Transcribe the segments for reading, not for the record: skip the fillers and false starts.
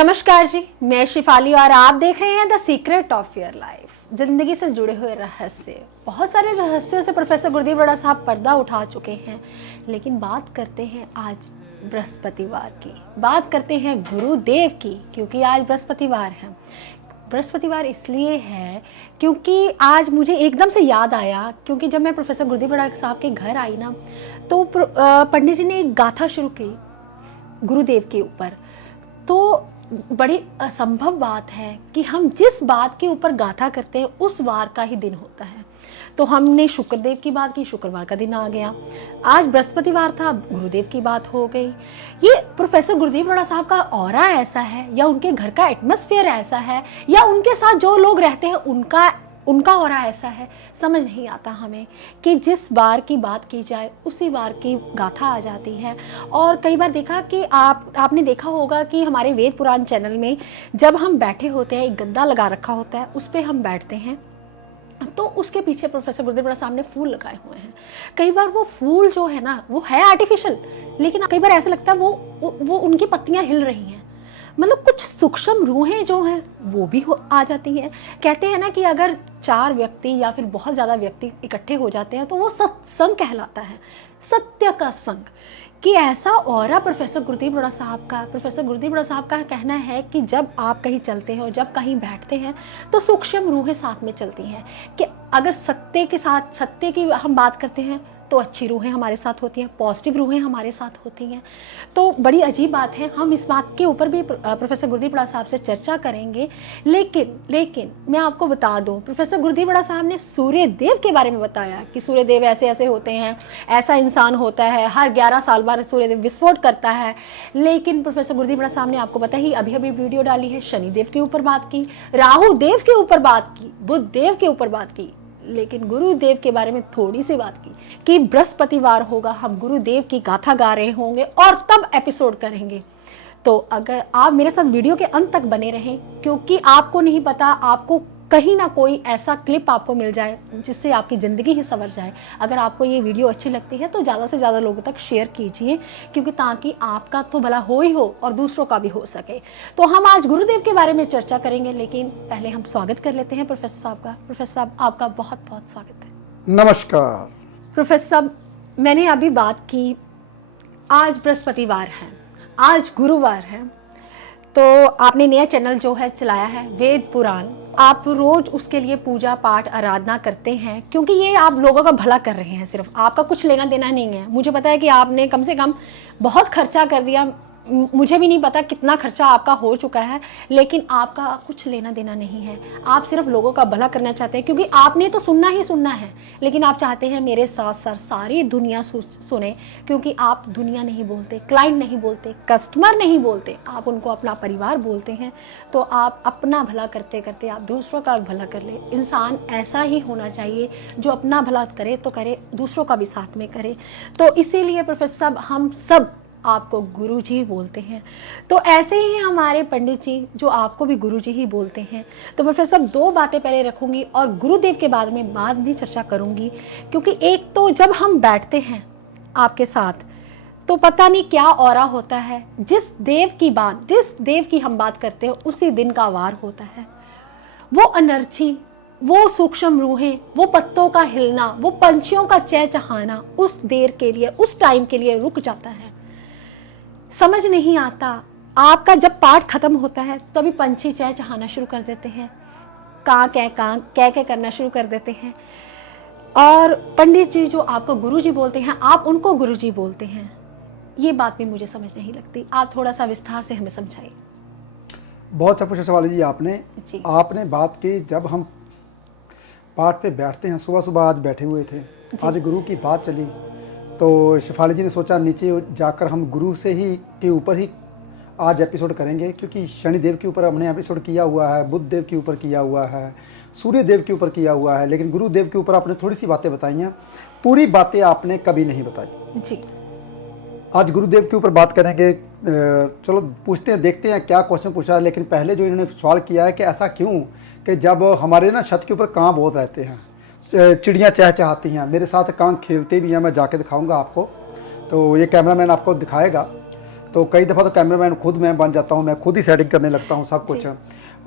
नमस्कार जी, मैं शिफाली और आप देख रहे हैं the secret of your life. जिंदगी से जुड़े हुए रहस्य। बहुत सारे रहस्यों से प्रोफेसर गुरदीप बड़ा साहब पर्दा उठा चुके हैं, लेकिन बात करते हैं आज बृहस्पतिवार की, बात करते हैं गुरुदेव की, क्योंकि आज बृहस्पतिवार है। बृहस्पतिवार इसलिए है क्योंकि आज मुझे एकदम से याद आया, क्योंकि जब मैं प्रोफेसर गुरदीप बड़ा साहब के घर आई ना, तो पंडित जी ने एक गाथा शुरू की गुरुदेव के ऊपर। तो बड़ी असंभव बात है कि हम जिस बात के ऊपर गाथा करते हैं उस वार का ही दिन होता है। तो हमने शुक्रदेव की बात की, शुक्रवार का दिन आ गया, आज बृहस्पतिवार था, गुरुदेव की बात हो गई। ये प्रोफेसर गुरदीप बड़ा साहब का ऑरा ऐसा है, या उनके घर का एटमॉस्फेयर ऐसा है, या उनके साथ जो लोग रहते हैं उनका ऑरा ऐसा है, समझ नहीं आता हमें कि जिस बार की बात की जाए उसी बार की गाथा आ जाती है। और कई बार देखा कि आपने देखा होगा कि हमारे वेद पुराण चैनल में जब हम बैठे होते हैं, एक गद्दा लगा रखा होता है, उस पर हम बैठते हैं, तो उसके पीछे प्रोफेसर गुरदीप बड़ा साहब ने फूल लगाए हुए हैं। कई बार वो फूल जो है ना, वो है आर्टिफिशियल, लेकिन कई बार ऐसा लगता है वो उनकी पत्तियां हिल रही हैं। मतलब कुछ सूक्ष्म रूहें जो हैं वो भी आ जाती हैं। कहते हैं ना कि अगर 4 व्यक्ति या फिर बहुत ज़्यादा व्यक्ति इकट्ठे हो जाते हैं तो वो सत्संग कहलाता है, सत्य का संग। कि ऐसा ऑरा प्रोफेसर गुरदीप बड़ा साहब का कहना है कि जब आप कहीं चलते हैं और जब कहीं बैठते हैं तो सूक्ष्म रूहें साथ में चलती हैं। कि अगर सत्य की हम बात करते हैं तो अच्छी रूहें हमारे साथ होती हैं, पॉजिटिव रूहें हमारे साथ होती हैं। तो बड़ी अजीब बात है। हम इस बात के ऊपर भी प्रोफेसर गुरदीप बड़ा साहब से चर्चा करेंगे। लेकिन मैं आपको बता दूं, प्रोफेसर गुरदीप बड़ा साहब ने सूर्य देव के बारे में बताया कि सूर्य देव ऐसे ऐसे होते हैं, ऐसा इंसान होता है, हर 11 साल बाद सूर्य देव विस्फोट करता है। लेकिन प्रोफेसर गुरदीप बड़ा साहब ने आपको पता ही अभी वीडियो डाली है, शनिदेव के ऊपर बात की, राहु देव के ऊपर बात की, बुध देव के ऊपर बात की, लेकिन गुरुदेव के बारे में थोड़ी सी बात की कि बृहस्पतिवार होगा, हम गुरुदेव की गाथा गा रहे होंगे और तब एपिसोड करेंगे। तो अगर आप मेरे साथ वीडियो के अंत तक बने रहें, क्योंकि आपको नहीं पता, आपको कहीं ना कोई ऐसा क्लिप आपको मिल जाए जिससे आपकी ज़िंदगी ही संवर जाए। अगर आपको ये वीडियो अच्छी लगती है तो ज़्यादा से ज़्यादा लोगों तक शेयर कीजिए, क्योंकि ताकि आपका तो भला हो ही हो और दूसरों का भी हो सके। तो हम आज गुरुदेव के बारे में चर्चा करेंगे, लेकिन पहले हम स्वागत कर लेते हैं प्रोफेसर साहब का। प्रोफेसर साहब, आपका बहुत बहुत स्वागत है। नमस्कार प्रोफेसर साहब, मैंने अभी बात की, आज बृहस्पतिवार है, आज गुरुवार है, तो आपने नया चैनल जो है चलाया है वेद पुराण। आप रोज उसके लिए पूजा पाठ आराधना करते हैं, क्योंकि ये आप लोगों का भला कर रहे हैं, सिर्फ आपका कुछ लेना देना नहीं है। मुझे पता है कि आपने कम से कम बहुत खर्चा कर दिया, मुझे भी नहीं पता कितना खर्चा आपका हो चुका है, लेकिन आपका कुछ लेना देना नहीं है। आप सिर्फ लोगों का भला करना चाहते हैं, क्योंकि आपने तो सुनना ही सुनना है, लेकिन आप चाहते हैं मेरे साथ साथ सारी दुनिया सुने, क्योंकि आप दुनिया नहीं बोलते, क्लाइंट नहीं बोलते, कस्टमर नहीं बोलते, आप उनको अपना परिवार बोलते हैं। तो आप अपना भला करते करते आप दूसरों का भला कर ले। इंसान ऐसा ही होना चाहिए जो अपना भला करे तो करे, दूसरों का भी साथ में करे। तो इसीलिए प्रोफेसर साहब, हम सब आपको गुरुजी बोलते हैं। तो ऐसे ही हमारे पंडित जी जो आपको भी गुरुजी ही बोलते हैं। तो प्रोफेसर साहब, 2 बातें पहले रखूंगी और गुरुदेव के बाद में चर्चा करूंगी, क्योंकि एक तो जब हम बैठते हैं आपके साथ तो पता नहीं क्या ऑरा होता है। जिस देव की हम बात करते हैं उसी दिन का वार होता है। वो एनर्जी, वो सूक्ष्म रूहें, वो पत्तों का हिलना, वो पंछियों का चहचहाना उस देर के लिए, उस टाइम के लिए रुक जाता है। समझ नहीं आता, आपका जब पाठ खत्म होता है तभी पंछी चहचहाना शुरू कर देते हैं, कां कै करना शुरू कर देते हैं। और पंडित जी जो आपको गुरुजी बोलते हैं, आप उनको गुरुजी बोलते हैं। ये बात भी मुझे समझ नहीं लगती, आप थोड़ा सा विस्तार से हमें समझाइए। बहुत अच्छा पूछा शिवाली जी आपने बात की। जब हम पाठ पे बैठते हैं, सुबह सुबह आज बैठे हुए थे, आज गुरु की बात चली, तो शिफाली जी ने सोचा नीचे जाकर हम गुरु से ही के ऊपर ही आज एपिसोड करेंगे, क्योंकि शनिदेव के ऊपर हमने एपिसोड किया हुआ है, बुध देव के ऊपर किया हुआ है, सूर्य देव के ऊपर किया हुआ है, लेकिन गुरुदेव के ऊपर आपने थोड़ी सी बातें बताई हैं, पूरी बातें आपने कभी नहीं बताई जी। आज गुरुदेव के ऊपर बात करेंगे। चलो पूछते हैं, देखते हैं क्या क्वेश्चन पूछा है। लेकिन पहले जो इन्होंने सवाल किया है कि ऐसा क्यों कि जब हमारे ना छत के ऊपर कां बहुत रहते हैं, चिड़ियाँ चहचहाती हैं, मेरे साथ कां खेलते भी हैं, मैं जाके दिखाऊंगा आपको, तो ये कैमरामैन आपको दिखाएगा। तो कई दफ़ा तो कैमरामैन खुद मैं बन जाता हूँ, मैं खुद ही सेटिंग करने लगता हूँ सब कुछ।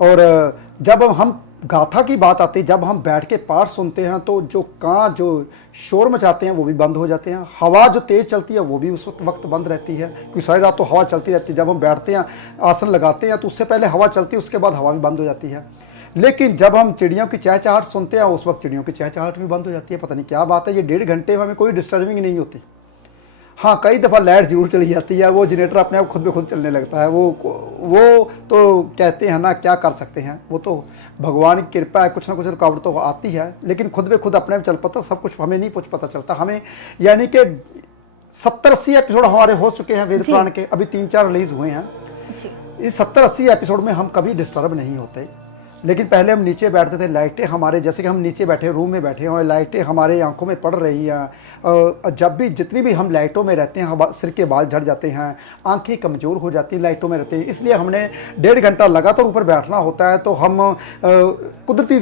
और जब हम गाथा की बात आती है, जब हम बैठ के पाठ सुनते हैं तो जो कान जो शोर मचाते हैं वो भी बंद हो जाते हैं, हवा जो तेज़ चलती है वो भी उस वक्त बंद रहती है, क्योंकि सारी रात तो हवा चलती रहती है। जब हम बैठते हैं आसन लगाते हैं तो उससे पहले हवा चलती है, उसके बाद हवा भी बंद हो जाती है। लेकिन जब हम चिड़ियों की चहचहाहट सुनते हैं उस वक्त चिड़ियों की चहचहाहट भी बंद हो जाती है। पता नहीं क्या बात है, ये 1.5 घंटे में हमें कोई डिस्टर्बिंग नहीं होती। हाँ, कई दफ़ा लाइट जरूर चली जाती है, वो जनरेटर अपने आप खुद ब खुद चलने लगता है। वो तो कहते हैं ना, क्या कर सकते हैं, वो तो भगवान की कृपा है, कुछ ना कुछ रुकावट तो आती है, लेकिन खुद ब खुद अपने आप चल पाता सब कुछ। हमें नहीं कुछ पता चलता हमें, यानी कि 70-80 एपिसोड हमारे हो चुके हैं वेद पुराण के, अभी 3-4 रिलीज हुए हैं। इस 70-80 एपिसोड में हम कभी डिस्टर्ब नहीं होते। लेकिन पहले हम नीचे बैठते थे, लाइटें हमारे, जैसे कि हम नीचे बैठे रूम में बैठे हैं, लाइटें हमारे आंखों में पड़ रही हैं। जब भी जितनी भी हम लाइटों में रहते हैं सिर के बाल झड़ जाते हैं, आंखें कमज़ोर हो जाती हैं लाइटों में रहते हैं। इसलिए हमने 1.5 घंटा लगातार ऊपर बैठना होता है। तो हम कुदरती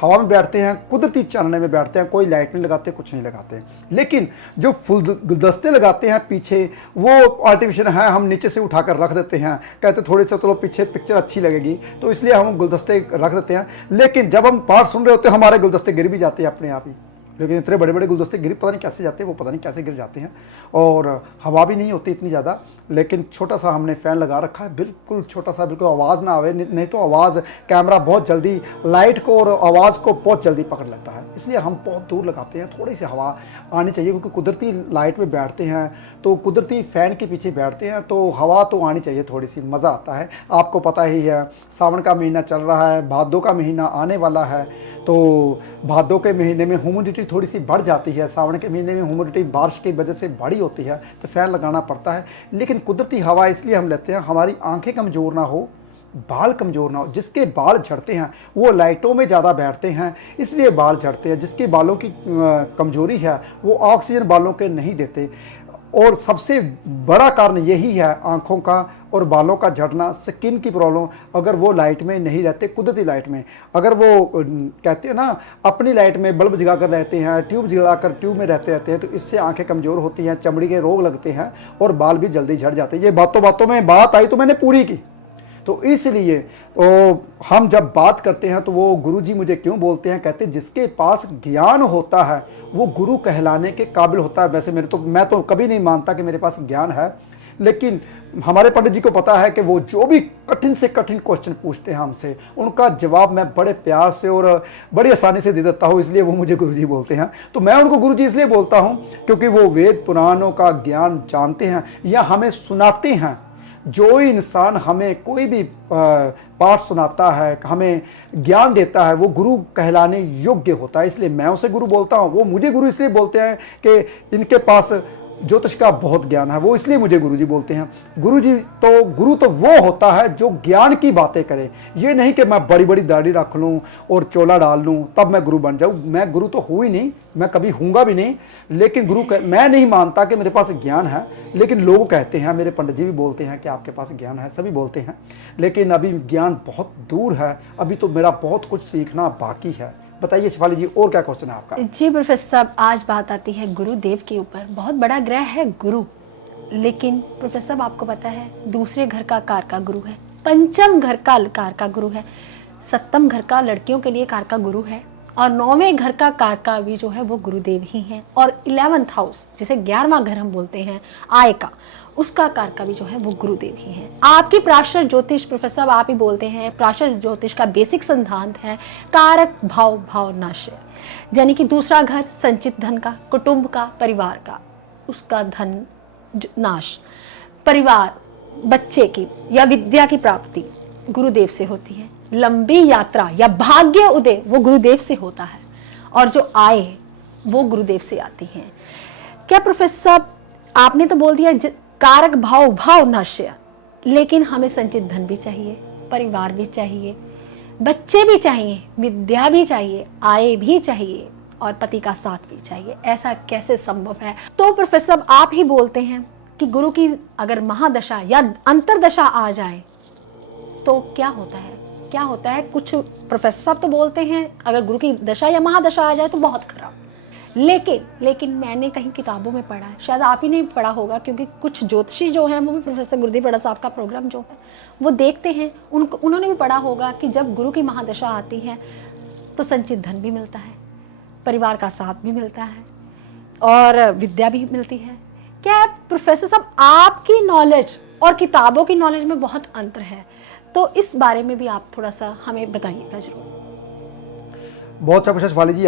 हवा में बैठते हैं, कुदरती चानने में बैठते हैं, कोई लाइट नहीं लगाते, कुछ नहीं लगाते। लेकिन जो फुल गुलदस्ते लगाते हैं पीछे, वो आर्टिफिशियल है, हम नीचे से उठाकर रख देते हैं, कहते थोड़े से चलो पीछे पिक्चर अच्छी लगेगी, तो इसलिए हम गुलदस्ते रख देते हैं। लेकिन जब हम पाठ सुन रहे होते हैं हमारे गुलदस्ते गिर भी जाते हैं अपने आप ही। लेकिन इतने बड़े बड़े गुलदस्ते गिर पता नहीं कैसे जाते हैं, वो पता नहीं कैसे गिर जाते हैं। और हवा भी नहीं होती इतनी ज़्यादा, लेकिन छोटा सा हमने फ़ैन लगा रखा है, बिल्कुल छोटा सा, बिल्कुल आवाज़ ना आवे, नहीं तो आवाज़ कैमरा बहुत जल्दी लाइट को और आवाज़ को बहुत जल्दी पकड़ लेता है। इसलिए हम बहुत दूर लगाते हैं, थोड़ी सी हवा आनी चाहिए, क्योंकि कुदरती लाइट में बैठते हैं तो कुदरती फ़ैन के पीछे बैठते हैं तो हवा तो आनी चाहिए, थोड़ी सी मज़ा आता है। आपको पता ही है सावन का महीना चल रहा है, भादों का महीना आने वाला है, तो भादों के महीने में ह्यूमिडिटी थोड़ी सी बढ़ जाती है, सावन के महीने में ह्यूमिडिटी बारिश की वजह से बड़ी होती है, तो फ़ैन लगाना पड़ता है। लेकिन कुदरती हवा इसलिए हम लेते हैं, हमारी आंखें कमज़ोर ना हो, बाल कमज़ोर ना हो। जिसके बाल झड़ते हैं वो लाइटों में ज़्यादा बैठते हैं, इसलिए बाल झड़ते हैं। जिसके बालों की कमज़ोरी है वो ऑक्सीजन बालों के नहीं देते, और सबसे बड़ा कारण यही है आँखों का और बालों का झड़ना, स्किन की प्रॉब्लम। अगर वो लाइट में नहीं रहते, कुदरती लाइट में, अगर वो कहते हैं ना अपनी लाइट में बल्ब जगा कर रहते हैं, ट्यूब जलाकर ट्यूब में रहते हैं, तो इससे आंखें कमज़ोर होती हैं, चमड़ी के रोग लगते हैं और बाल भी जल्दी झड़ जाते हैं। ये बातों बातों में बात आई तो मैंने पूरी की। तो इसलिए हम जब बात करते हैं तो वो गुरुजी मुझे क्यों बोलते हैं, कहते हैं जिसके पास ज्ञान होता है वो गुरु कहलाने के काबिल होता है। वैसे मैं तो कभी नहीं मानता कि मेरे पास ज्ञान है, लेकिन हमारे पंडित जी को पता है कि वो जो भी कठिन से कठिन क्वेश्चन पूछते हैं हमसे, उनका जवाब मैं बड़े प्यार से और बड़ी आसानी से दे देता हूँ, इसलिए वो मुझे गुरुजी बोलते हैं। तो मैं उनको गुरुजी इसलिए बोलता हूँ क्योंकि वो वेद पुराणों का ज्ञान जानते हैं या हमें सुनाते हैं। जो इंसान हमें कोई भी पाठ सुनाता है, हमें ज्ञान देता है, वो गुरु कहलाने योग्य होता है, इसलिए मैं उसे गुरु बोलता हूँ। वो मुझे गुरु इसलिए बोलते हैं कि इनके पास ज्योतिष का बहुत ज्ञान है, वो इसलिए मुझे गुरुजी बोलते हैं। गुरु तो वो होता है जो ज्ञान की बातें करे। ये नहीं कि मैं बड़ी बड़ी दाढ़ी रख लूँ और चोला डाल लूँ तब मैं गुरु बन जाऊँ। मैं गुरु तो हूँ ही नहीं, मैं कभी हूँगा भी नहीं। लेकिन मैं नहीं मानता कि मेरे पास ज्ञान है, लेकिन लोग कहते हैं, मेरे पंडित जी भी बोलते हैं कि आपके पास ज्ञान है, सभी बोलते हैं, लेकिन अभी ज्ञान बहुत दूर है। अभी तो मेरा बहुत कुछ सीखना बाकी है। बताइए शिफाली जी, और क्या क्वेश्चन है आपका? जी प्रोफेसर साहब, आज बात आती है गुरुदेव के ऊपर। बहुत बड़ा ग्रह है गुरु, लेकिन प्रोफेसर साहब आपको पता है दूसरे घर का कार का गुरु है, पंचम घर का कार का गुरु है, सप्तम घर का लड़कियों के लिए कार का गुरु है, और 9वें घर का कार का भी जो है वो गुरुदेव ही है। और 11th हाउस जिसे 11वां घर हम बोलते हैं आय का, उसका कार का भी जो है वो गुरुदेव ही है। आपकी प्राशर ज्योतिष प्रोफेसर साहब आप ही बोलते हैं, प्राशर ज्योतिष का बेसिक सिद्धांत है कारक भाव भाव नाश्य, यानी कि दूसरा घर संचित धन का, कुटुंब का, परिवार का, उसका धन नाश, परिवार, बच्चे की या विद्या की प्राप्ति गुरुदेव से होती है, लंबी यात्रा या भाग्य उदय वो गुरुदेव से होता है, और जो आय वो गुरुदेव से आती है। क्या प्रोफेसर साहब आपने तो बोल दिया कारक भाव भाव नाश्य, लेकिन हमें संचित धन भी चाहिए, परिवार भी चाहिए, बच्चे भी चाहिए, विद्या भी चाहिए, आय भी चाहिए और पति का साथ भी चाहिए। ऐसा कैसे संभव है? तो प्रोफेसर साहब आप ही बोलते हैं कि गुरु की अगर महादशा या अंतरदशा आ जाए तो क्या होता है, क्या होता है? कुछ प्रोफेसर साहब तो बोलते हैं अगर गुरु की दशा या महादशा आ जाए तो बहुत खराब, लेकिन मैंने कहीं किताबों में पढ़ा है, शायद आप ही ने पढ़ा होगा, क्योंकि कुछ ज्योतिषी जो हैं वो भी प्रोफेसर गुरदीप बड़ा साहब का प्रोग्राम जो है वो देखते हैं, उन्होंने भी पढ़ा होगा कि जब गुरु की महादशा आती है तो संचित धन भी मिलता है, परिवार का साथ भी मिलता है और विद्या भी मिलती है। क्या प्रोफेसर साहब आपकी नॉलेज और किताबों की नॉलेज में बहुत अंतर है, तो इस बारे में भी आप थोड़ा सा हमें बताइएगा जरूर। बहुत अच्छा पूछा शिफाली जी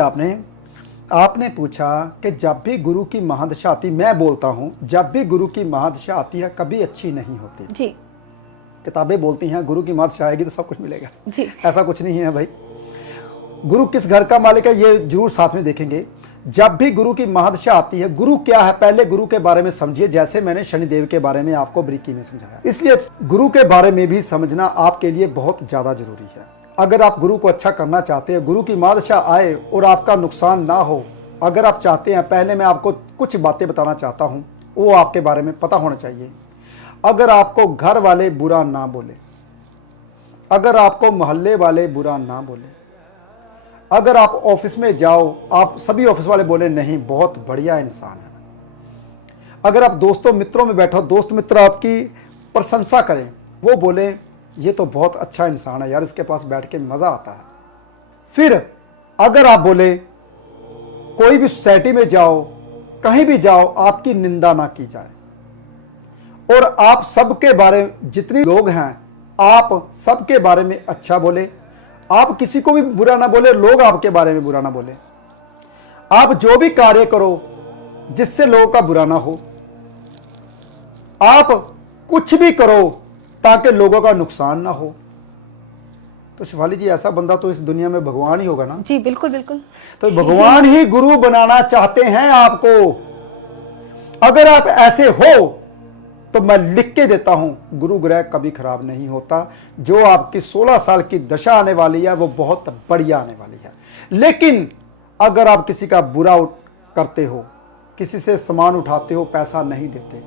आपने पूछा कि जब भी गुरु की महादशा आती, मैं बोलता हूँ जब भी गुरु की महादशा आती है कभी अच्छी नहीं होती जी। किताबें बोलती हैं गुरु की महादशा आएगी तो सब कुछ मिलेगा जी। ऐसा कुछ नहीं है भाई। गुरु किस घर का मालिक है ये जरूर साथ में देखेंगे। जब भी गुरु की महादशा आती है, गुरु क्या है पहले गुरु के बारे में समझिए, जैसे मैंने शनिदेव के बारे में आपको बारीकी में समझाया। इसलिए गुरु के बारे में भी समझना आपके लिए बहुत ज्यादा जरूरी है। अगर आप गुरु को अच्छा करना चाहते हैं, गुरु की महादशा आए और आपका नुकसान ना हो, अगर आप चाहते हैं, पहले मैं आपको कुछ बातें बताना चाहता हूँ, वो आपके बारे में पता होना चाहिए। अगर आपको घर वाले बुरा ना बोले, अगर आपको मोहल्ले वाले बुरा ना बोले, अगर आप ऑफिस में जाओ आप सभी ऑफिस वाले बोले नहीं बहुत बढ़िया इंसान है, अगर आप दोस्तों मित्रों में बैठो, दोस्त मित्र आपकी प्रशंसा करें, वो बोले ये तो बहुत अच्छा इंसान है यार, इसके पास बैठ के मजा आता है। फिर अगर आप बोले कोई भी सोसाइटी में जाओ, कहीं भी जाओ, आपकी निंदा ना की जाए और आप सबके बारे में, जितने लोग हैं आप सबके बारे में अच्छा बोले, आप किसी को भी बुरा ना बोले, लोग आपके बारे में बुरा ना बोले। आप जो भी कार्य करो जिससे लोगों का बुरा ना हो, आप कुछ भी करो ताकि लोगों का नुकसान ना हो। तो शिफाली जी ऐसा बंदा तो इस दुनिया में भगवान ही होगा ना। जी बिल्कुल बिल्कुल। तो भगवान ही गुरु बनाना चाहते हैं आपको। अगर आप ऐसे हो तो मैं लिख के देता हूं गुरु ग्रह कभी खराब नहीं होता। जो आपकी 16 साल की दशा आने वाली है वो बहुत बढ़िया आने वाली है। लेकिन अगर आप किसी का बुरा करते हो, किसी से सामान उठाते हो, पैसा नहीं देते,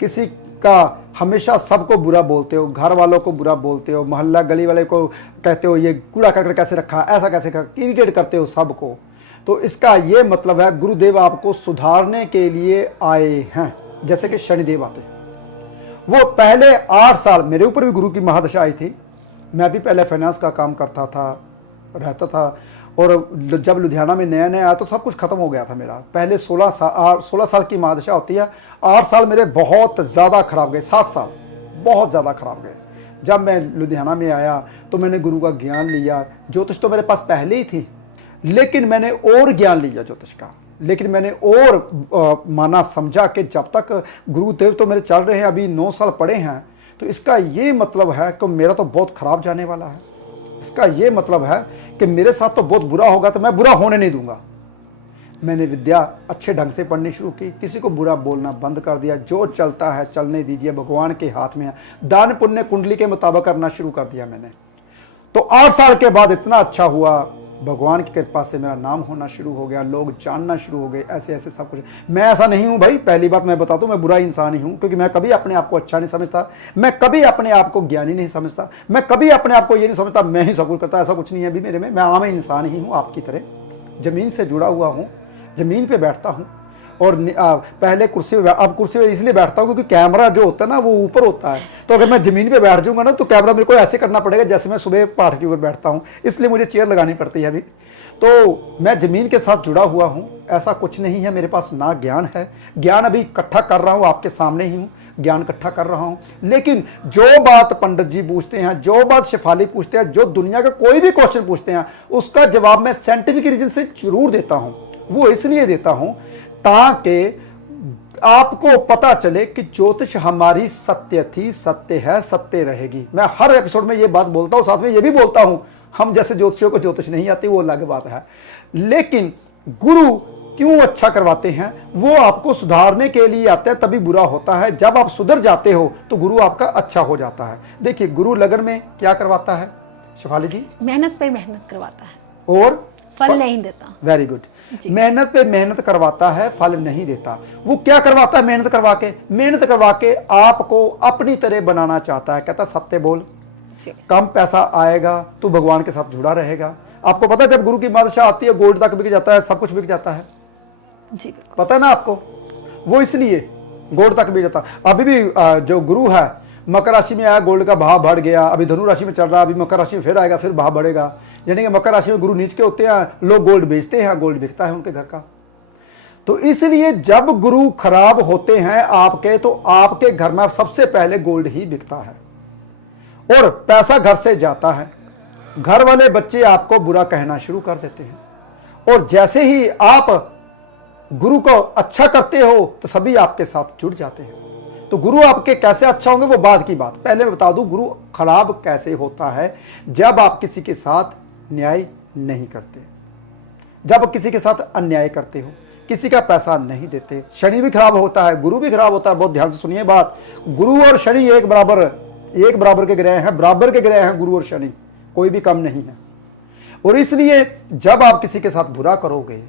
किसी का हमेशा सबको बुरा बोलते हो, घर वालों को बुरा बोलते हो, मोहल्ला गली वाले को कहते हो ये कूड़ा करकट कैसे रखा, ऐसा कैसे कर, इरिटेट करते हो सबको, तो इसका ये मतलब है गुरुदेव आपको सुधारने के लिए आए हैं। जैसे कि शनिदेव आते हैं, वो पहले 8 साल मेरे ऊपर भी गुरु की महादशा आई थी। मैं भी पहले फाइनेंस का काम करता था, रहता था, और जब लुधियाना में नया नया आया तो सब कुछ खत्म हो गया था मेरा। पहले 16 साल की महादशा होती है, 8 साल मेरे बहुत ज़्यादा खराब गए, 7 साल बहुत ज़्यादा खराब गए। जब मैं लुधियाना में आया तो मैंने गुरु का ज्ञान लिया। ज्योतिष तो मेरे पास पहले ही थी, लेकिन मैंने और ज्ञान लिया ज्योतिष का, लेकिन मैंने और माना समझा कि जब तक गुरुदेव तो मेरे चल रहे हैं, अभी 9 साल पड़े हैं, तो इसका ये मतलब है कि मेरा तो बहुत खराब जाने वाला है। इसका ये मतलब है कि मेरे साथ तो बहुत बुरा होगा, तो मैं बुरा होने नहीं दूंगा। मैंने विद्या अच्छे ढंग से पढ़नी शुरू की, किसी को बुरा बोलना बंद कर दिया। जो चलता है चलने दीजिए, भगवान के हाथ में है। दान पुण्य कुंडली के मुताबिक करना शुरू कर दिया मैंने। तो 8 साल के बाद इतना अच्छा हुआ, भगवान की कृपा से मेरा नाम होना शुरू हो गया, लोग जानना शुरू हो गए, ऐसे ऐसे सब कुछ। मैं ऐसा नहीं हूं भाई, पहली बात मैं बता दूं, मैं बुरा इंसान ही हूं, क्योंकि मैं कभी अपने आप को अच्छा नहीं समझता, मैं कभी अपने आप को ज्ञानी नहीं समझता, मैं कभी अपने आप को ये नहीं समझता मैं ही सब कुछ करता, ऐसा कुछ नहीं है अभी मेरे में। मैं आम इंसान ही हूँ, आपकी तरह जमीन से जुड़ा हुआ हूँ, जमीन पे बैठता हूँ। और पहले कुर्सी पे, अब कुर्सी पे इसलिए बैठता हूँ क्योंकि कैमरा जो होता है ना वो ऊपर होता है, तो अगर मैं जमीन पे बैठ जाऊंगा ना तो कैमरा मेरे को ऐसे करना पड़ेगा जैसे मैं सुबह पाठ के ऊपर बैठता हूँ, इसलिए मुझे चेयर लगानी पड़ती है अभी। तो मैं जमीन के साथ जुड़ा हुआ हूँ, ऐसा कुछ नहीं है मेरे पास ना ज्ञान है। ज्ञान अभी इकट्ठा कर रहा हूँ, आपके सामने ही हूँ, ज्ञान इकट्ठा कर रहा हूँ। लेकिन जो बात पंडित जी पूछते हैं, जो बात शेफाली पूछते हैं, जो दुनिया का कोई भी क्वेश्चन पूछते हैं, उसका जवाब मैं साइंटिफिक रीजन से जरूर देता हूँ। वो इसलिए देता हूँ ताकि आपको पता चले कि ज्योतिष हमारी सत्य थी, सत्य है, सत्य रहेगी। मैं हर एपिसोड में ये बात बोलता हूँ, साथ में ये भी बोलता हूँ हम जैसे ज्योतिषियों को ज्योतिष नहीं आती, वो अलग बात है। लेकिन गुरु क्यों अच्छा करवाते हैं? वो आपको सुधारने के लिए आते हैं, तभी बुरा होता है। जब आप सुधर जाते हो तो गुरु आपका अच्छा हो जाता है। देखिए गुरु लगन में क्या करवाता है शेफाली जी? मेहनत पे मेहनत करवाता है और फल नहीं देता। Very good. मेहनत पे मेहनत करवाता है, फल नहीं देता। वो क्या करवाता है? मेहनत करवा के आपको अपनी तरह बनाना चाहता है। कहता सत्य बोल, कम पैसा आएगा तो भगवान के साथ जुड़ा रहेगा। आपको पता है जब गुरु की महादशा आती है गोल्ड तक बिक जाता है, सब कुछ बिक जाता है। जी पता है ना आपको, वो इसलिए गोल्ड तक भी जाता। अभी भी जो गुरु है मकर राशि में आया, गोल्ड का भाव बढ़ गया, अभी धनु राशि में चल रहा है, अभी मकर राशि में फिर आएगा, फिर भाव बढ़ेगा। यानी कि मकर राशि में गुरु नीच के होते हैं, लोग गोल्ड बेचते हैं, गोल्ड बिकता है उनके घर का। तो इसलिए जब गुरु खराब होते हैं आपके, तो आपके घर में सबसे पहले गोल्ड ही बिकता है और पैसा घर से जाता है। घर वाले बच्चे आपको बुरा कहना शुरू कर देते हैं, और जैसे ही आप गुरु को अच्छा करते हो तो सभी आपके साथ जुड़ जाते हैं। तो गुरु आपके कैसे अच्छा होंगे वो बाद की बात, पहले मैं बता दूं गुरु खराब कैसे होता है। जब आप किसी के साथ न्याय नहीं करते, जब आप किसी के साथ अन्याय करते हो, किसी का पैसा नहीं देते। शनि भी खराब होता है, गुरु भी खराब होता है। बहुत ध्यान से सुनिए बात, गुरु और शनि एक बराबर के ग्रह हैं, बराबर के ग्रह हैं गुरु और शनि, कोई भी कम नहीं है। और इसलिए जब आप किसी के साथ बुरा करोगे,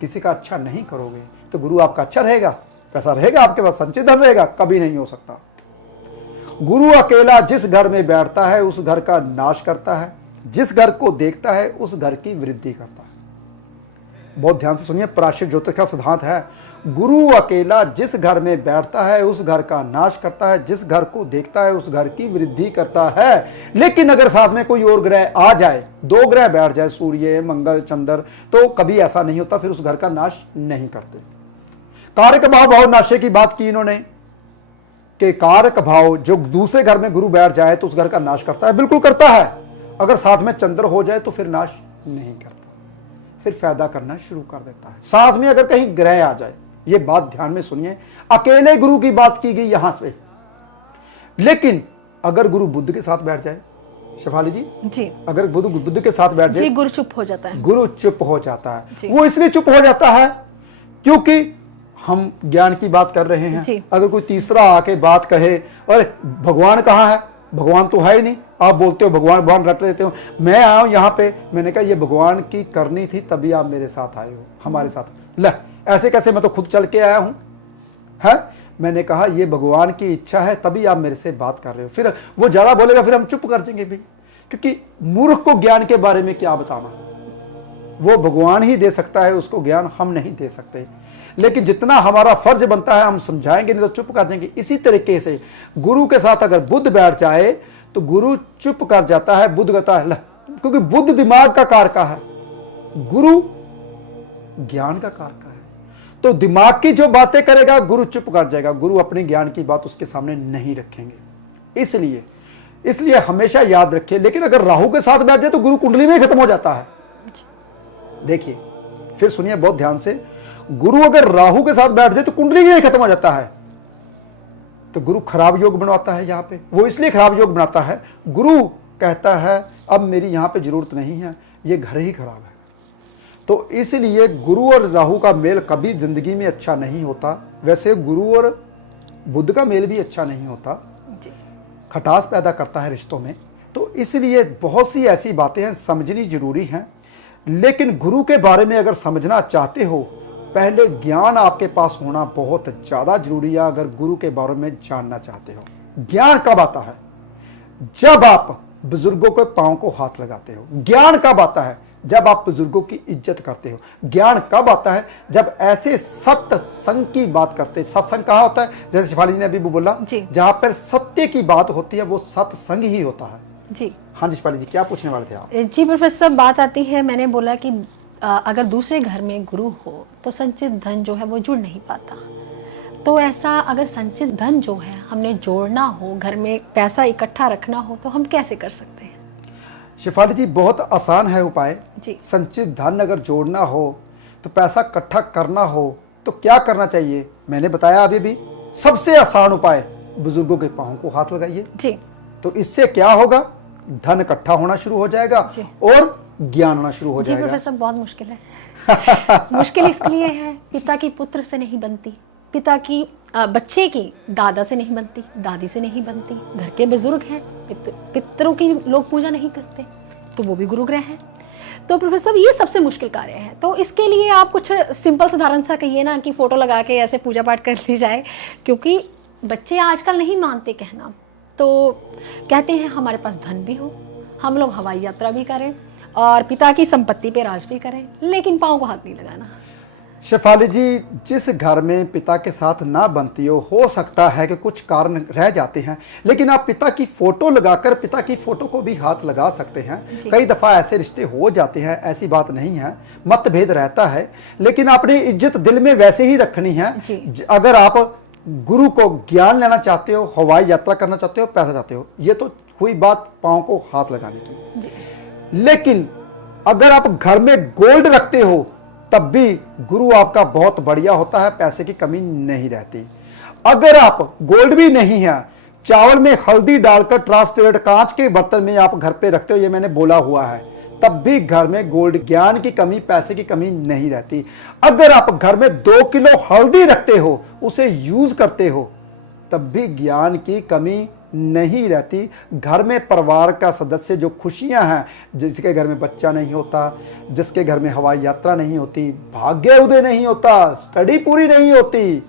किसी का अच्छा नहीं करोगे, तो गुरु आपका अच्छा रहेगा, पैसा रहेगा आपके पास, संचित धन रहेगा, कभी नहीं हो सकता। गुरु अकेला जिस घर में बैठता है उस घर का नाश करता है, जिस घर को देखता है उस घर की वृद्धि करता है। बहुत ध्यान से सुनिए, पराशर ज्योतिष का सिद्धांत है, गुरु अकेला जिस घर में बैठता है उस घर का नाश करता है, जिस घर को देखता है उस घर की वृद्धि करता है। लेकिन अगर साथ में कोई और ग्रह आ जाए, दो ग्रह बैठ जाए, सूर्य मंगल चंद्र, तो कभी ऐसा नहीं होता, फिर उस घर का नाश नहीं करते। कारक भाव नाशे की बात की इन्होंने कि कारक भाव जो दूसरे घर में गुरु बैठ जाए तो उस घर का नाश करता है, बिल्कुल करता है। अगर साथ में चंद्र हो जाए तो फिर नाश नहीं करता, फिर फायदा करना शुरू कर देता है। साथ में अगर कहीं ग्रह आ जाए, ये बात ध्यान में सुनिए, अकेले गुरु की बात की गई यहां से। लेकिन अगर गुरु बुध के साथ बैठ जाए, शेफाली जी, अगर बुध के साथ बैठ जाए, गुरु चुप हो जाता है। गुरु चुप हो जाता है। वो इसलिए चुप हो जाता है क्योंकि हम ज्ञान की बात कर रहे हैं। अगर कोई तीसरा आके बात कहे, अरे भगवान कहाँ है, भगवान तो है ही नहीं, आप बोलते हो भगवान भगवान रट देते हो, मैं आया हूं यहाँ पे, मैंने कहा ये भगवान की करनी थी तभी आप मेरे साथ आए हो, हमारे साथ। ले ऐसे कैसे, मैं तो खुद चल के आया हूं, है? मैंने कहा ये भगवान की इच्छा है तभी आप मेरे से बात कर रहे हो। फिर वो ज्यादा बोलेगा, फिर हम चुप कर देंगे भाई, क्योंकि मूर्ख को ज्ञान के बारे में क्या बताना, वो भगवान ही दे सकता है उसको ज्ञान, हम नहीं दे सकते। लेकिन जितना हमारा फर्ज बनता है हम समझाएंगे, नहीं तो चुप कर देंगे। इसी तरीके से गुरु के साथ अगर बुध बैठ जाए तो गुरु चुप कर जाता है, बुध कहता है, क्योंकि बुध दिमाग का कारका है, गुरु ज्ञान का कारका है। तो दिमाग की जो बातें करेगा गुरु चुप कर जाएगा, गुरु अपनी ज्ञान की बात उसके सामने नहीं रखेंगे। इसलिए हमेशा याद रखिए। लेकिन अगर राहु के साथ बैठ जाए तो गुरु कुंडली में खत्म हो जाता है। देखिए फिर सुनिए बहुत ध्यान से, गुरु अगर राहु के साथ बैठ जाए तो कुंडली में खत्म हो जाता है। तो गुरु खराब योग बनवाता है यहाँ पे। वो इसलिए खराब योग बनाता है, गुरु कहता है अब मेरी यहाँ पे जरूरत नहीं है, ये घर ही खराब है। तो इसलिए गुरु और राहु का मेल कभी जिंदगी में अच्छा नहीं होता। वैसे गुरु और बुध का मेल भी अच्छा नहीं होता, खटास पैदा करता है रिश्तों में। तो इसलिए बहुत सी ऐसी बातें हैं, समझनी जरूरी हैं। लेकिन गुरु के बारे में अगर समझना चाहते हो, पहले ज्ञान आपके पास होना बहुत ज़्यादा जरूरी है। अगर गुरु के बारे में जानना चाहते हो, ज्ञान कब आता है? जब आप बुजुर्गों के पांव को हाथ लगाते हो। ज्ञान कब आता है? जब आप बुजुर्गों की इज्जत करते हो। ज्ञान कब आता है? जब ऐसे सत्संग की बात करते हैं। सत्संग कहाँ होता है? जैसे शिफाली जी ने अभी बोला, जहां पर सत्य की बात होती है वो सत्संग ही होता है। जी हाँ जी शिफाली जी, क्या पूछने वाले थे आप? जी प्रोफेसर, बात आती है, मैंने बोला कि अगर दूसरे घर में गुरु हो तो संचित धन जो है वो जुड़ नहीं पाता। तो ऐसा अगर संचित धन जो है हमने जोड़ना हो, घर में पैसा इकट्ठा रखना हो, तो हम कैसे कर सकते हैं? शिफाली जी बहुत आसान है उपाय जी। संचित धन अगर जोड़ना हो तो पैसा इकट्ठा करना हो तो क्या करना चाहिए? मैंने बताया अभी भी, सबसे आसान उपाय बुजुर्गों के पांव को हाथ लगाइए जी। तो इससे क्या होगा? धन इकट्ठा होना शुरू हो जाएगा और ज्ञान होना शुरू हो जाएगा। जी प्रोफेसर, बहुत मुश्किल है। मुश्किल इसलिए है, पिता की पुत्र से नहीं बनती, पिता की बच्चे की दादा से नहीं बनती, दादी से नहीं बनती। घर के बुजुर्ग हैं, पितरों की लोग पूजा नहीं करते, तो वो भी गुरु ग्रह हैं। तो प्रोफेसर ये सबसे मुश्किल कार्य है। तो इसके लिए आप कुछ सिंपल साधारण सा कहिए ना, कि फोटो लगा के ऐसे पूजा पाठ कर ली जाए, क्योंकि बच्चे आजकल नहीं मानते कहना। तो कहते हैं हमारे पास धन भी हो, हम लोग हवाई यात्रा भी करें और पिता की संपत्ति पे राज भी करें, लेकिन पाँव को हाथ नहीं लगाना। शेफाली जी, जिस घर में पिता के साथ ना बनती हो सकता है कि कुछ कारण रह जाते हैं, लेकिन आप पिता की फोटो लगाकर पिता की फोटो को भी हाथ लगा सकते हैं। कई दफ़ा ऐसे रिश्ते हो जाते हैं, ऐसी बात नहीं है, मतभेद रहता है, लेकिन आपने इज्जत दिल में वैसे ही रखनी है। अगर आप गुरु को ज्ञान लेना चाहते हो, हवाई यात्रा करना चाहते हो, पैसा चाहते हो, ये तो हुई बात पाँव को हाथ लगाने की। लेकिन अगर आप घर में गोल्ड रखते हो तब भी गुरु आपका बहुत बढ़िया होता है, पैसे की कमी नहीं रहती। अगर आप गोल्ड भी नहीं है, चावल में हल्दी डालकर ट्रांसपेरेंट कांच के बर्तन में आप घर पे रखते हो, ये मैंने बोला हुआ है, तब भी घर में गोल्ड, ज्ञान की कमी, पैसे की कमी नहीं रहती। अगर आप घर में 2 किलो हल्दी रखते हो, उसे यूज करते हो, तब भी ज्ञान की कमी नहीं रहती। घर में परिवार का सदस्य जो खुशियां हैं, जिसके घर में बच्चा नहीं होता, जिसके घर में हवाई यात्रा नहीं होती, भाग्य उदय नहीं होता, स्टडी पूरी नहीं होती,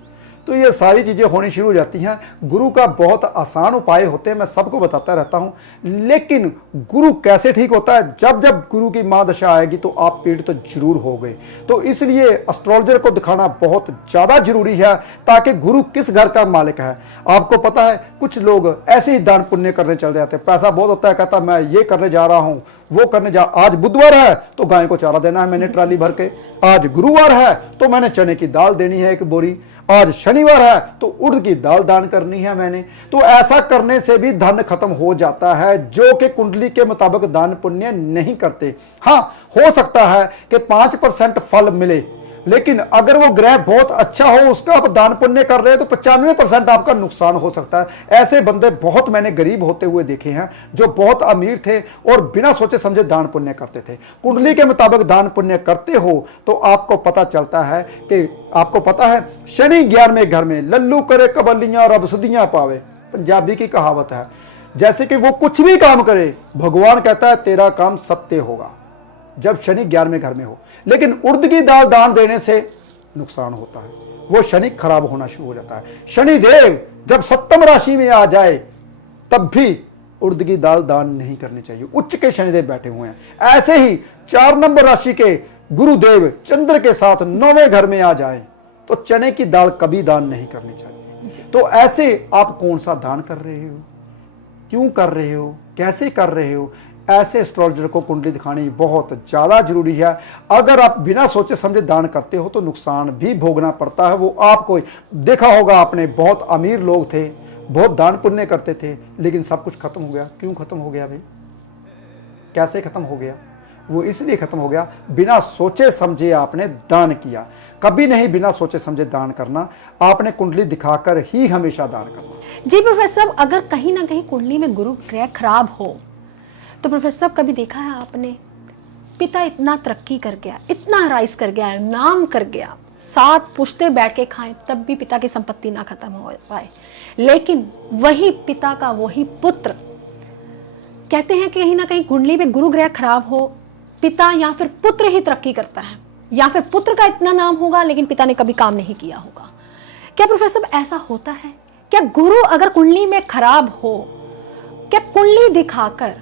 तो ये सारी चीज़ें होनी शुरू हो जाती हैं। गुरु का बहुत आसान उपाय होते हैं, मैं सबको बताता रहता हूँ, लेकिन गुरु कैसे ठीक होता है? जब जब गुरु की माँ दशा आएगी तो आप पीड़ित तो जरूर हो गए। तो इसलिए एस्ट्रोलॉजर को दिखाना बहुत ज़्यादा जरूरी है, ताकि गुरु किस घर का मालिक है। आपको पता है, कुछ लोग ऐसे ही दान पुण्य करने चल जाते हैं, पैसा बहुत होता है, कहता मैं ये करने जा रहा हूँ, वो करने जा, आज बुधवार है तो गाय को चारा देना है मैंने ट्राली भर के, आज गुरुवार है तो मैंने चने की दाल देनी है 1 बोरी, आज शनिवार है तो उड़द की दाल दान करनी है मैंने। तो ऐसा करने से भी धन खत्म हो जाता है, जो कि कुंडली के मुताबिक दान पुण्य नहीं करते। हाँ, हो सकता है कि 5% फल मिले, लेकिन अगर वो ग्रह बहुत अच्छा हो, उसका आप दान पुण्य कर रहे हो, तो 95% आपका नुकसान हो सकता है। ऐसे बंदे बहुत मैंने गरीब होते हुए देखे हैं, जो बहुत अमीर थे और बिना सोचे समझे दान पुण्य करते थे। कुंडली के मुताबिक दान पुण्य करते हो तो आपको पता चलता है कि, आपको पता है, शनि 11वें घर में लल्लू करे कबल्लियां और अबसुदियां पावे, पंजाबी की कहावत है। जैसे कि वो कुछ भी काम करे, भगवान कहता है तेरा काम सत्य होगा, जब शनि 11वें घर में हो। लेकिन उड़द की दाल दान देने से नुकसान होता है, वो शनि खराब होना शुरू हो जाता है। शनि देव जब 7वीं राशि में आ जाए तब भी उड़द की दाल दान नहीं करनी चाहिए। उच्च के शनिदेव बैठे हुए हैं। ऐसे ही 4 नंबर राशि के गुरुदेव चंद्र के साथ 9वें घर में आ जाए तो चने की दाल कभी दान नहीं करनी चाहिए। तो ऐसे आप कौन सा दान कर रहे हो, क्यों कर रहे हो, कैसे कर रहे हो, ऐसे एस्ट्रोलॉजर को कुंडली दिखानी बहुत ज़्यादा जरूरी है। अगर आप बिना सोचे समझे दान करते हो तो नुकसान भी भोगना पड़ता है। वो आपको देखा होगा आपने, बहुत अमीर लोग थे, बहुत दान पुण्य करते थे, लेकिन सब कुछ खत्म हो गया। क्यों खत्म हो गया भाई, कैसे खत्म हो गया? वो इसलिए खत्म हो गया, बिना सोचे समझे आपने दान किया। कभी नहीं बिना सोचे समझे दान करना, आपने कुंडली दिखाकर ही हमेशा दान करना। जी प्रोफेसर साहब, अगर कहीं ना कहीं कुंडली में गुरु ग्रह खराब हो तो प्रोफेसर साहब कभी देखा है आपने, पिता इतना तरक्की कर गया, इतना राइज कर गया, नाम कर गया, 7 पुश्ते बैठ के खाएं तब भी पिता की संपत्ति ना खत्म हो पाए, लेकिन वही पिता का वही पुत्र, कहते हैं कि कहीं ना कहीं कुंडली में गुरु ग्रह खराब हो, पिता या फिर पुत्र ही तरक्की करता है, या फिर पुत्र का इतना नाम होगा लेकिन पिता ने कभी काम नहीं किया होगा। क्या प्रोफेसर साहब ऐसा होता है? क्या गुरु अगर कुंडली में खराब हो, क्या कुंडली दिखाकर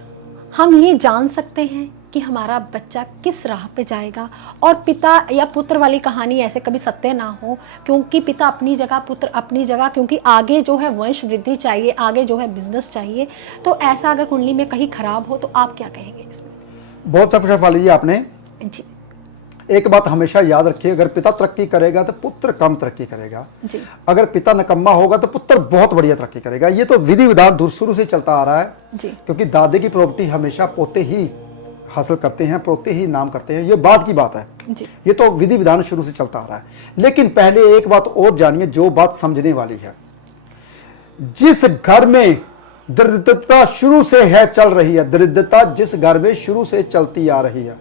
हम ये जान सकते हैं कि हमारा बच्चा किस राह पे जाएगा? और पिता या पुत्र वाली कहानी ऐसे कभी सत्य ना हो, क्योंकि पिता अपनी जगह, पुत्र अपनी जगह, क्योंकि आगे जो है वंश वृद्धि चाहिए, आगे जो है बिजनेस चाहिए। तो ऐसा अगर कुंडली में कहीं खराब हो तो आप क्या कहेंगे इसमें? बहुत अच्छा पूछा लीजिए आपने जी। एक बात हमेशा याद रखिए, अगर पिता तरक्की करेगा तो पुत्र कम तरक्की करेगा जी। अगर पिता नकम्मा होगा तो पुत्र बहुत बढ़िया तरक्की करेगा। ये तो विधि विधान दूर शुरू से चलता आ रहा है जी। क्योंकि दादे की प्रॉपर्टी हमेशा पोते ही हासिल करते हैं, पोते ही नाम करते हैं, ये बात की बात है जी। ये तो विधि विधान शुरू से चलता आ रहा है। लेकिन पहले एक बात और जानिए, जो बात समझने वाली है, जिस घर में दरिद्रता शुरू से है, चल रही है, दरिद्रता जिस घर में शुरू से चलती आ रही है,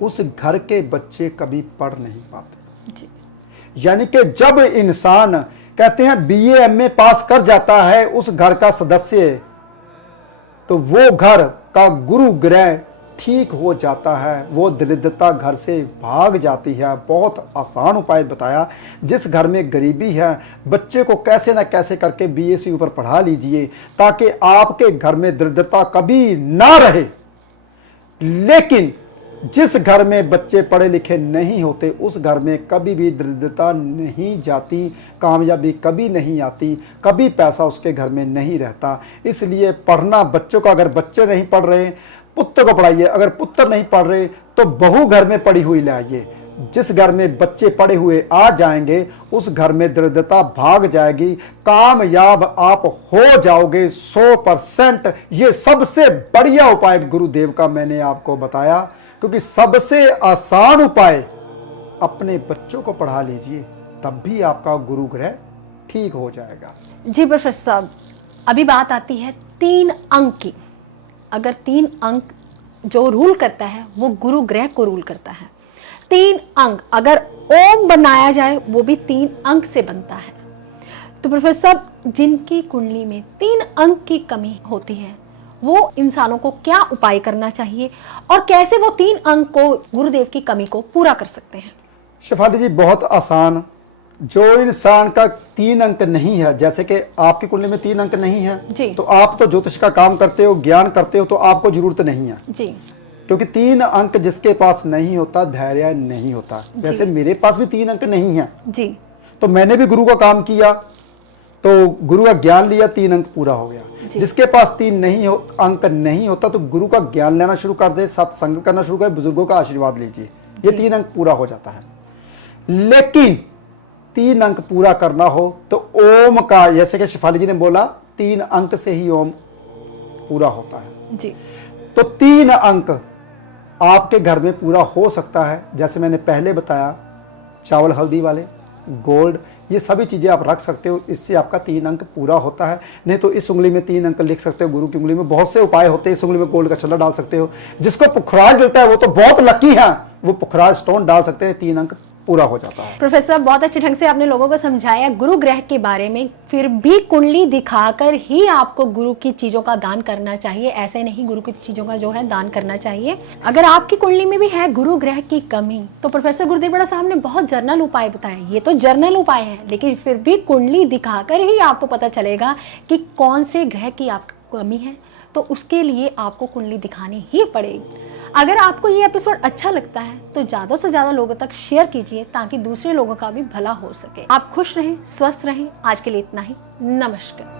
उस घर के बच्चे कभी पढ़ नहीं पाते जी। यानी कि जब इंसान कहते हैं बीए एमए पास कर जाता है उस घर का सदस्य, तो वो घर का गुरु ग्रह ठीक हो जाता है, वो दरिद्रता घर से भाग जाती है। बहुत आसान उपाय बताया। जिस घर में गरीबी है, बच्चे को कैसे ना कैसे करके बीए से ऊपर पढ़ा लीजिए ताकि आपके घर में दरिद्रता कभी ना रहे। लेकिन जिस घर में बच्चे पढ़े लिखे नहीं होते उस घर में कभी भी दरिद्रता नहीं जाती, कामयाबी कभी नहीं आती, कभी पैसा उसके घर में नहीं रहता। इसलिए पढ़ना बच्चों का, अगर बच्चे नहीं पढ़ रहे पुत्र को पढ़ाइए, अगर पुत्र नहीं पढ़ रहे तो बहू घर में पढ़ी हुई लाइए। जिस घर में बच्चे पढ़े हुए आ जाएंगे उस घर में दरिद्रता भाग जाएगी, कामयाब आप हो जाओगे 100%। ये सबसे बढ़िया उपाय गुरुदेव का मैंने आपको बताया, क्योंकि सबसे आसान उपाय अपने बच्चों को पढ़ा लीजिए, तब भी आपका गुरु ग्रह ठीक हो जाएगा। जी प्रोफेसर साहब, अभी बात आती है 3 अंक की। अगर 3 अंक जो रूल करता है वो गुरु ग्रह को रूल करता है। 3 अंक अगर ओम बनाया जाए वो भी 3 अंक से बनता है। तो प्रोफेसर साहब, जिनकी कुंडली में 3 अंक की कमी होती है वो इंसानों को क्या उपाय करना चाहिए और कैसे वो 3 अंक को, गुरुदेव की कमी को पूरा कर सकते हैं? शेफाली जी, बहुत आसान। जो इंसान का 3 अंक नहीं है, जैसे कि आपकी कुंडली में 3 अंक नहीं है जी। तो आप तो ज्योतिष का काम करते हो, ज्ञान करते हो, तो आपको जरूरत नहीं है जी। क्योंकि 3 अंक जिसके पास नहीं होता धैर्य नहीं होता। जैसे मेरे पास भी 3 अंक नहीं है जी, तो मैंने भी गुरु का काम किया, तो गुरु का ज्ञान लिया, 3 अंक पूरा हो गया। जिसके पास 3 अंक नहीं होता तो गुरु का ज्ञान लेना शुरू कर दे, सत्संग करना शुरू कर, बुजुर्गों का आशीर्वाद लीजिए, ये 3 अंक पूरा हो जाता है। लेकिन 3 अंक पूरा करना हो तो ओम का, जैसे कि शेफाली जी ने बोला, 3 अंक से ही ओम पूरा होता है जी। तो 3 अंक आपके घर में पूरा हो सकता है। जैसे मैंने पहले बताया, चावल हल्दी वाले, गोल्ड, ये सभी चीज़ें आप रख सकते हो, इससे आपका 3 अंक पूरा होता है। नहीं तो इस उंगली में 3 अंक लिख सकते हो, गुरु की उंगली में बहुत से उपाय होते हैं। इस उंगली में गोल्ड का छल्ला डाल सकते हो, जिसको पुखराज मिलता है वो तो बहुत लकी है, वो पुखराज स्टोन डाल सकते हैं, 3 अंक पूरा हो जाता है। प्रोफेसर, बहुत अच्छे ढंग से आपने लोगों को समझाया गुरु ग्रह के बारे में। फिर भी कुंडली दिखाकर ही आपको गुरु की चीजों का दान करना चाहिए, ऐसे नहीं गुरु की चीजों का जो है दान करना चाहिए। अगर आपकी कुंडली में भी है गुरु ग्रह की कमी तो प्रोफेसर गुरुदेव बड़ा साहब ने बहुत जर्नल उपाय बताए। ये तो जर्नल उपाय है, लेकिन फिर भी कुंडली दिखाकर ही आपको पता चलेगा कि कौन से ग्रह की आपकी कमी है, तो उसके लिए आपको कुंडली दिखानी ही पड़ेगी। अगर आपको ये एपिसोड अच्छा लगता है तो ज़्यादा से ज़्यादा लोगों तक शेयर कीजिए ताकि दूसरे लोगों का भी भला हो सके। आप खुश रहें, स्वस्थ रहें। आज के लिए इतना ही। नमस्कार।